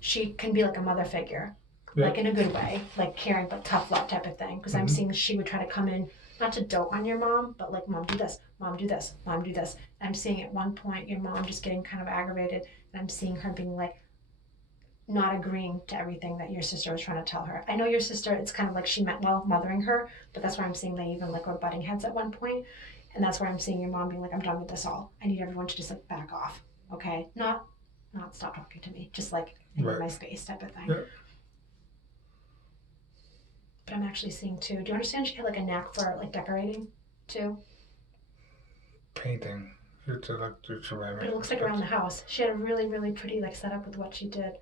she can be like a mother figure, Yeah. like in a good way, like caring but tough love type of thing. Because I'm seeing she would try to come in, not to dote on your mom, but like, mom, do this, mom, do this, mom, do this. And I'm seeing at one point your mom just getting kind of aggravated, and I'm seeing her being like, not agreeing to everything that your sister was trying to tell her. I know your sister, it's kind of like she meant well mothering her, but that's why I'm seeing they even like were butting heads at one point. And that's why I'm seeing your mom being like, I'm done with this all. I need everyone to just like back off. Okay? Not stop talking to me. Just like in my space type of thing. Yeah. But I'm actually seeing too. Do you understand she had like a knack for like decorating too? Painting. It's like But it looks like around the house. She had a really, really pretty like setup with what she did.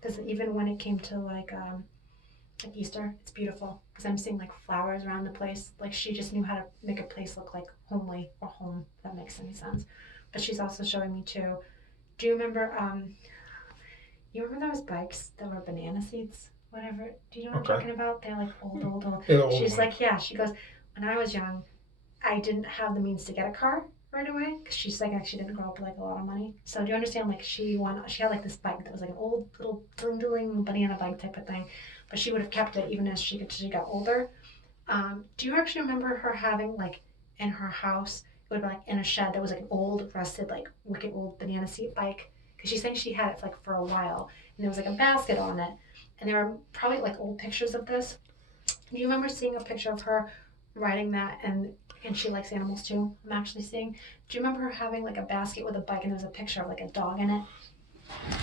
Because even when it came to like Easter, it's beautiful. Because I'm seeing like flowers around the place. Like she just knew how to make a place look like homely or home. If that makes any sense. But she's also showing me too. Do you remember? You remember those bikes that were banana seats? Whatever. Do you know what I'm talking about? They're like old. Yeah, She's like, yeah. She goes, when I was young, I didn't have the means to get a car right away because she's like actually didn't grow up with like a lot of money. So do you understand? Like she had like this bike that was like an old little dling banana bike type of thing, but she would have kept it even as she got older. Do you actually remember her having like in her house? It would be like in a shed that was like an old rusted like wicked old banana seat bike because she's saying she had it like for a while and there was like a basket on it and there were probably like old pictures of this. Do you remember seeing a picture of her riding that and she likes animals too? I'm actually seeing. Do you remember her having like a basket with a bike and there was a picture of like a dog in it?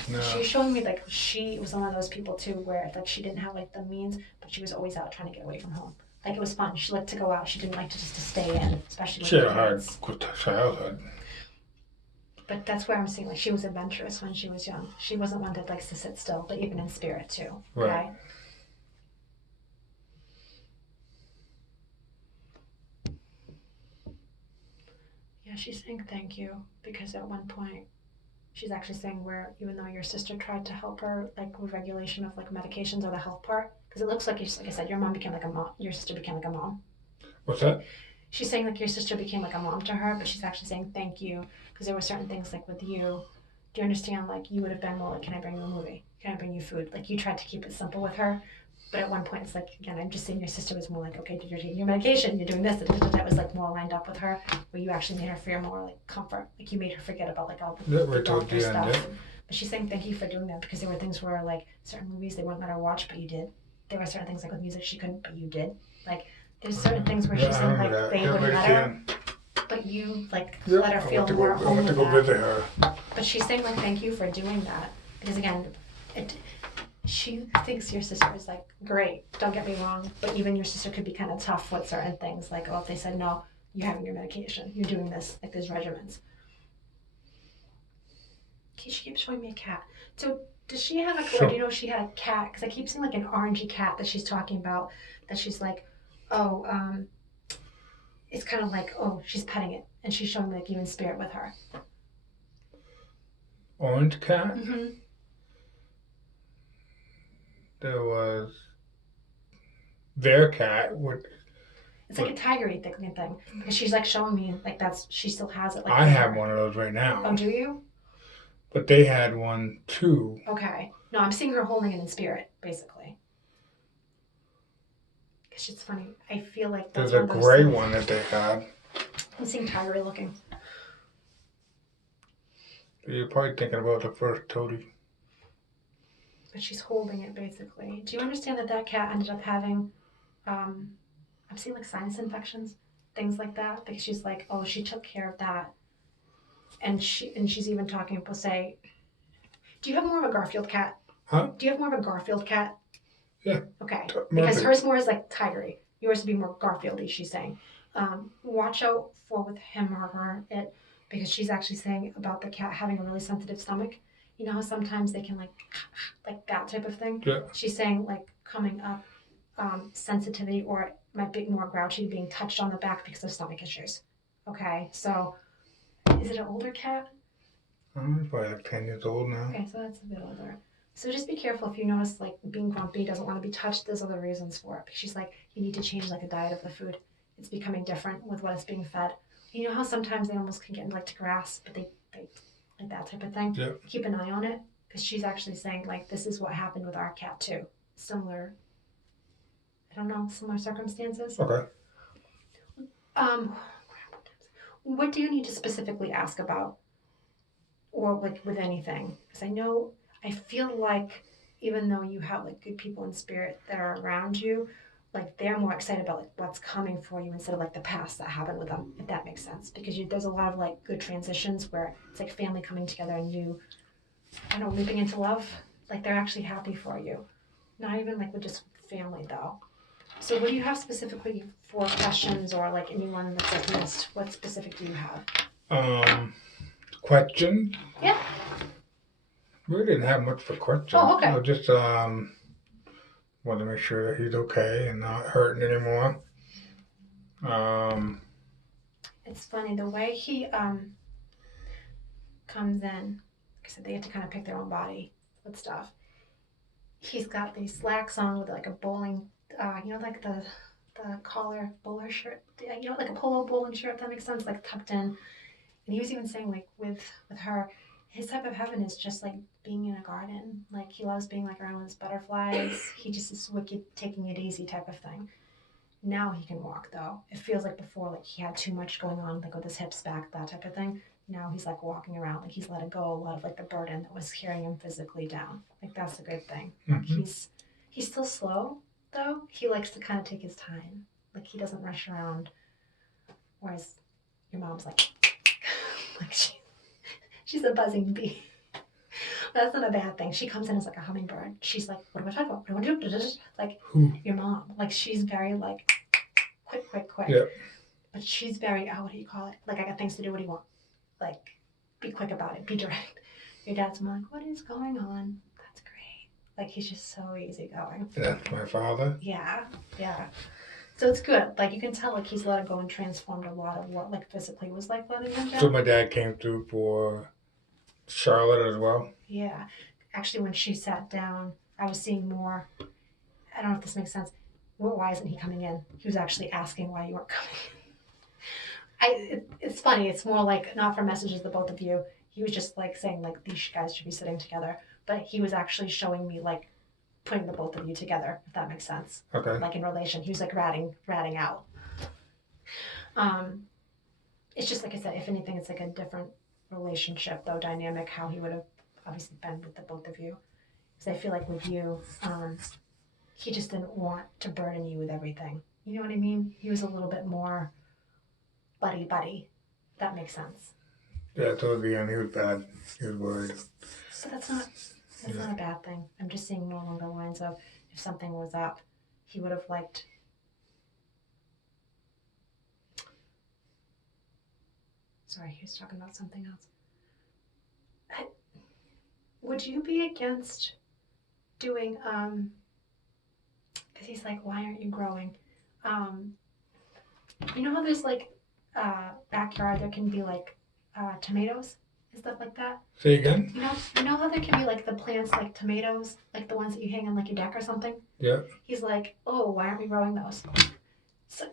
No. She's showing me like she was one of those people too where like she didn't have like the means, but she was always out trying to get away from home. Like it was fun. She liked to go out. She didn't like to just to stay in, especially with she had the a hard kids. childhood. But that's where I'm seeing like she was adventurous when she was young. She wasn't one that likes to sit still, but even in spirit too. Okay. Right. Yeah, she's saying thank you because at one point she's actually saying where even though your sister tried to help her like with regulation of like medications or the health part, because it looks like like I said, your mom became like a mom. Your sister became like a mom. What's that? She's saying like your sister became like a mom to her, but she's actually saying thank you because there were certain things like with you. Do you understand? Like you would have been more like, can I bring you a movie? Can I bring you food? Like you tried to keep it simple with her, but at one point it's like again, I'm just saying your sister was more like, okay, you're taking your medication, you're doing this. That was like more lined up with her, where you actually made her feel more like comfort. Like you made her forget about like all the doctor stuff. Yeah. But she's saying thank you for doing that because there were things where like certain movies they wouldn't let her watch, but you did. There were certain things like with music she couldn't, but you did. Like there's certain things where she's saying like they wouldn't let her, but you like let her feel more home with that. I went to go visit her. But she's saying like thank you for doing that because again, she thinks your sister is like great. Don't get me wrong, but even your sister could be kind of tough with certain things. Like, oh, if they said no, you're having your medication, you're doing this, like there's regimens. Okay, she keeps showing me a cat. So does she have or do you know if she had a cat? Because I keep seeing like an orangey cat that she's talking about. That she's like, oh, it's kind of like, oh, she's petting it, and she's showing me like even spirit with her. Orange cat? Mm-hmm. There was their cat. It's like a tigery thing because she's like showing me like she still has it. Like I have one of those right now. Oh, do you? But they had one too. Okay. No, I'm seeing her holding it in spirit, basically. Because it's funny. I feel like that's there's a gray one that they had. I'm seeing tigery looking. You're probably thinking about the first toady. But she's holding it basically. Do you understand that cat ended up having, I'm seeing like sinus infections, things like that, because she's like, oh, she took care of that, and she's even talking. People say, do you have more of a Garfield cat? Huh? Do you have more of a Garfield cat? Yeah. Okay. Because hers more is like tigery. Yours would be more Garfieldy. She's saying, watch out for with him or her it, because she's actually saying about the cat having a really sensitive stomach. You know how sometimes they can like that type of thing? Yeah. She's saying like coming up sensitivity or it might be more grouchy being touched on the back because of stomach issues. Okay, so is it an older cat? I'm probably like 10 years old now. Okay, so that's a bit older. So just be careful if you notice like being grumpy, doesn't want to be touched. There's other reasons for it. She's like, you need to change like a diet of the food. It's becoming different with what it's being fed. You know how sometimes they almost can get into like to grass, but they like that type of thing. Yeah. Keep an eye on it because she's actually saying like this is what happened with our cat too. Similar, I don't know, similar circumstances. Okay. Um, what do you need to specifically ask about, or like with anything? Because I feel like even though you have like good people in spirit that are around you, like they're more excited about like what's coming for you instead of like the past that happened with them, if that makes sense. Because there's a lot of like good transitions where it's like family coming together and you, I don't know, leaping into love. Like they're actually happy for you. Not even like with just family though. So what do you have specifically for questions or like anyone that's like missed? What specific do you have? Question? Yeah. We didn't have much for questions. Oh, okay. I just want to make sure that he's okay and not hurting anymore. It's funny the way he comes in, because they have to kind of pick their own body with stuff. He's got these slacks on with like a bowling, like the collar bowler shirt, like a polo bowling shirt. If that makes sense, like tucked in. And he was even saying like with her, his type of heaven is just like being in a garden. Like he loves being like around his butterflies. He just is wicked, taking it easy type of thing. Now he can walk though. It feels like before, like he had too much going on, like with his hips back, that type of thing. Now he's like walking around, like he's let it go a lot of like the burden that was carrying him physically down. Like that's a good thing. Like he's still slow though. He likes to kind of take his time. Like he doesn't rush around. Whereas your mom's like, like she's a buzzing bee. That's not a bad thing. She comes in as like a hummingbird. She's like, what do I talk about? What do I want to do? Like your mom. Like she's very like quick. Yeah. But she's very, what do you call it? Like I got things to do. What do you want? Like be quick about it. Be direct. Your dad's more like, what is going on? That's great. Like he's just so easygoing. That's my father. Yeah. So it's good. Like you can tell like he's let it go and transformed a lot of what like physically was like letting him go. So my dad came through for Charlotte as well. Yeah. Actually, when she sat down, I was seeing more. I don't know if this makes sense. Why isn't he coming in? He was actually asking why you weren't coming in. It's funny. It's more like not for messages, the both of you. He was just like saying like these guys should be sitting together. But he was actually showing me like putting the both of you together, if that makes sense. Okay. Like in relation. He was like ratting out. It's just like I said, if anything, it's like a different relationship though, dynamic, how he would have obviously been with the both of you. Because I feel like with you, he just didn't want to burden you with everything. You know what I mean? He was a little bit more buddy. If that makes sense. Yeah, toward the end he was bad. He was worried. So that's not a bad thing. I'm just saying more along the lines of if something was up, he would have liked. Sorry, he was talking about something else. Would you be against doing because he's like, why aren't you growing? You know how there's like backyard there can be like tomatoes and stuff like that? Say again? You know how there can be like the plants like tomatoes, like the ones that you hang on like your deck or something? Yeah. He's like, oh, why aren't we growing those? So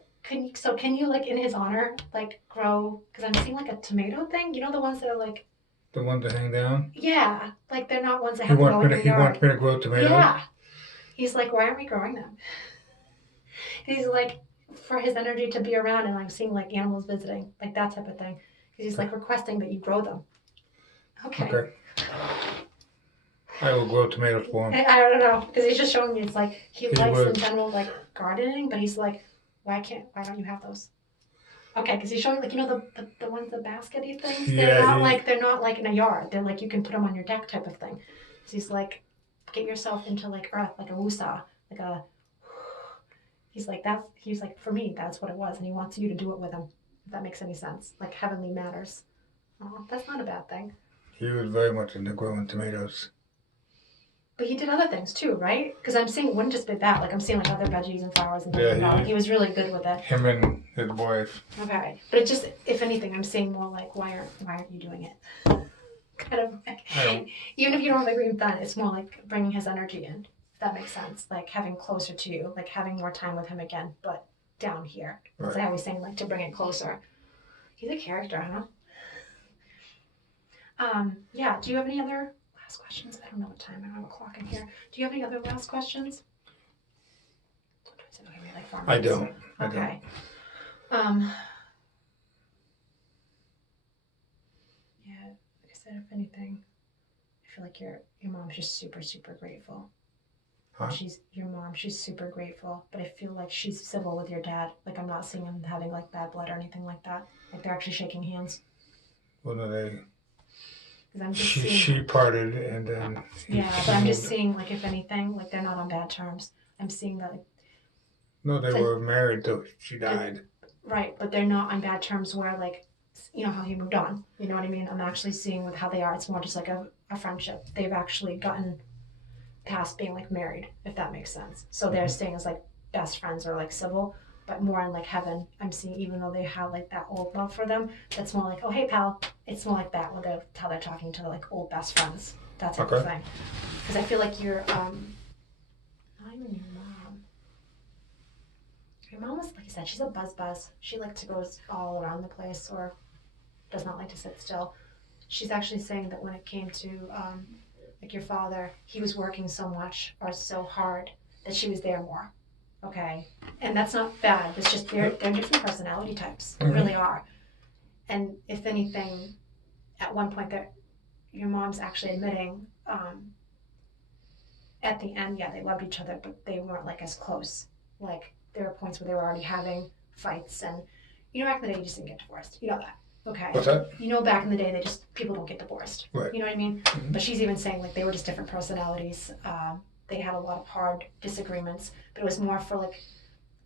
can you like in his honor like grow? Because I'm seeing like a tomato thing. You know the ones that are like. The ones that hang down? Yeah, like they're not ones that have to go in your yard. He wants me to grow tomatoes? Yeah. He's like, why aren't we growing them? He's like, for his energy to be around and I'm seeing like animals visiting, like that type of thing. Because he's like requesting that you grow them. Okay. I will grow tomatoes for him. I don't know, because he's just showing me it's like he likes would. in general like gardening, but he's like, why don't you have those? Okay, because he's showing like the ones the baskety things. They're not like in a yard. They're like you can put them on your deck type of thing. So he's like, get yourself into like earth, like a wusa, like a. He's like for me that's what it was, and he wants you to do it with him. If that makes any sense, like heavenly matters. Oh, that's not a bad thing. He was very much into growing tomatoes. But he did other things too, right? Because I'm seeing, it wouldn't just be that. Like I'm seeing like other veggies and flowers and things like that. He was really good with it. Him and his wife. Okay, but it just, if anything, I'm seeing more like, why aren't you doing it? Kind of. Even if you don't have a green thumb, it's more like bringing his energy in. If that makes sense. Like having closer to you, like having more time with him again, but down here. That's how I was saying, like to bring it closer. He's a character, huh? Yeah. Do you have any other last questions? I don't know what time. I don't have a clock in here. Do you have any other last questions? Okay, maybe like 4 I minutes. don't. Okay. Yeah, like I said, if anything, I feel like your mom's just super, super grateful. Huh? She's super grateful, but I feel like she's civil with your dad. Like, I'm not seeing him having like bad blood or anything like that. Like, they're actually shaking hands. Well, no, Because I'm just she parted and then but I'm just seeing, like, if anything, like, they're not on bad terms. I'm seeing that, like, no, they were married till she died. right, but they're not on bad terms where, like, you know how he moved on. You know what I mean? I'm actually seeing with how they are. It's more just like a friendship. They've actually gotten past being like married, if that makes sense. So they're staying as like best friends or like civil, but more in like heaven. I'm seeing, even though they have like that old love for them, that's more like, oh hey pal. It's more like that, where how they're talking to like old best friends, that type of thing. Because I feel like you're not even your mom. Your mom was, like I said, she's a buzz. She likes to go all around the place or does not like to sit still. She's actually saying that when it came to like your father, he was working so much or so hard that she was there more. Okay, and that's not bad. It's just they're different personality types. They really are. And if anything, at one point, that your mom's actually admitting at the end, yeah, they loved each other, but they weren't like as close. Like there were points where they were already having fights, and you know, back in the day, you just didn't get divorced. You know that. Okay. What's that? You know, back in the day, people don't get divorced. Right. You know what I mean? Mm-hmm. But she's even saying like they were just different personalities. They had a lot of hard disagreements, but it was more for like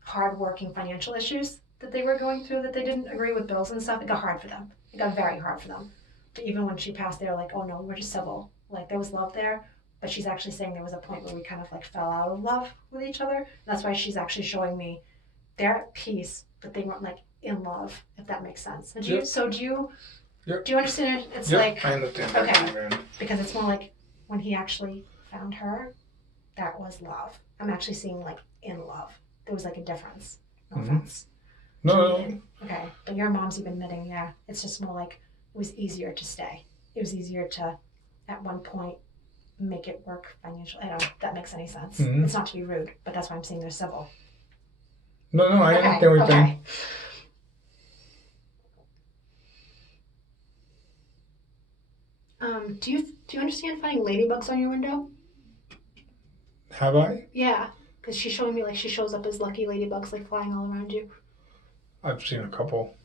hard-working financial issues that they were going through, that they didn't agree with bills and stuff. It got hard for them. It got very hard for them. But even when she passed, they were like, oh no, we're just civil. Like there was love there, but she's actually saying there was a point where we kind of like fell out of love with each other. That's why she's actually showing me they're at peace, but they weren't like in love, if that makes sense. Do you understand? It's like, I understand. Okay, because it's more like when he actually found her, that was love. I'm actually seeing like in love. There was like a difference. No offense. No. Okay, but your mom's even admitting, yeah, it's just more like it was easier to stay. It was easier to, at one point, make it work financially. I don't know if that makes any sense. Mm-hmm. It's not to be rude, but that's why I'm saying they're civil. No, I understand what you're saying. Do you understand finding ladybugs on your window? Have I? Yeah, because she's showing me like she shows up as lucky ladybugs like flying all around you. I've seen a couple.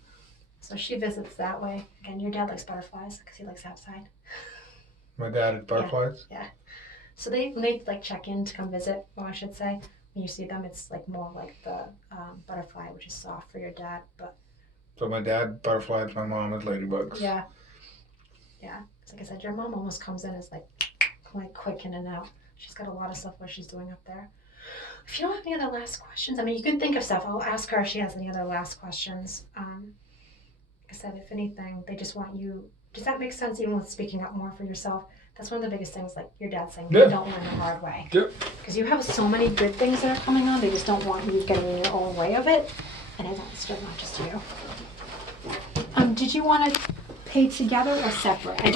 So she visits that way. Again, your dad likes butterflies because he likes outside. My dad had butterflies? Yeah. So when they like check in to come visit, well, I should say, when you see them, it's like more like the butterfly, which is soft for your dad. But so my dad butterflies, my mom is ladybugs. Yeah. Like I said, your mom almost comes in as like quick in and out. She's got a lot of stuff what she's doing up there. If you don't have any other last questions, I mean, you can think of stuff. I'll ask her if she has any other last questions. Like I said, if anything, they just want you. Does that make sense? Even with speaking up more for yourself, that's one of the biggest things. Like your dad saying, don't learn the hard way. Yep. Because you have so many good things that are coming on. They just don't want you getting in your own way of it. And it's still not just you. Did you want to pay together or separate?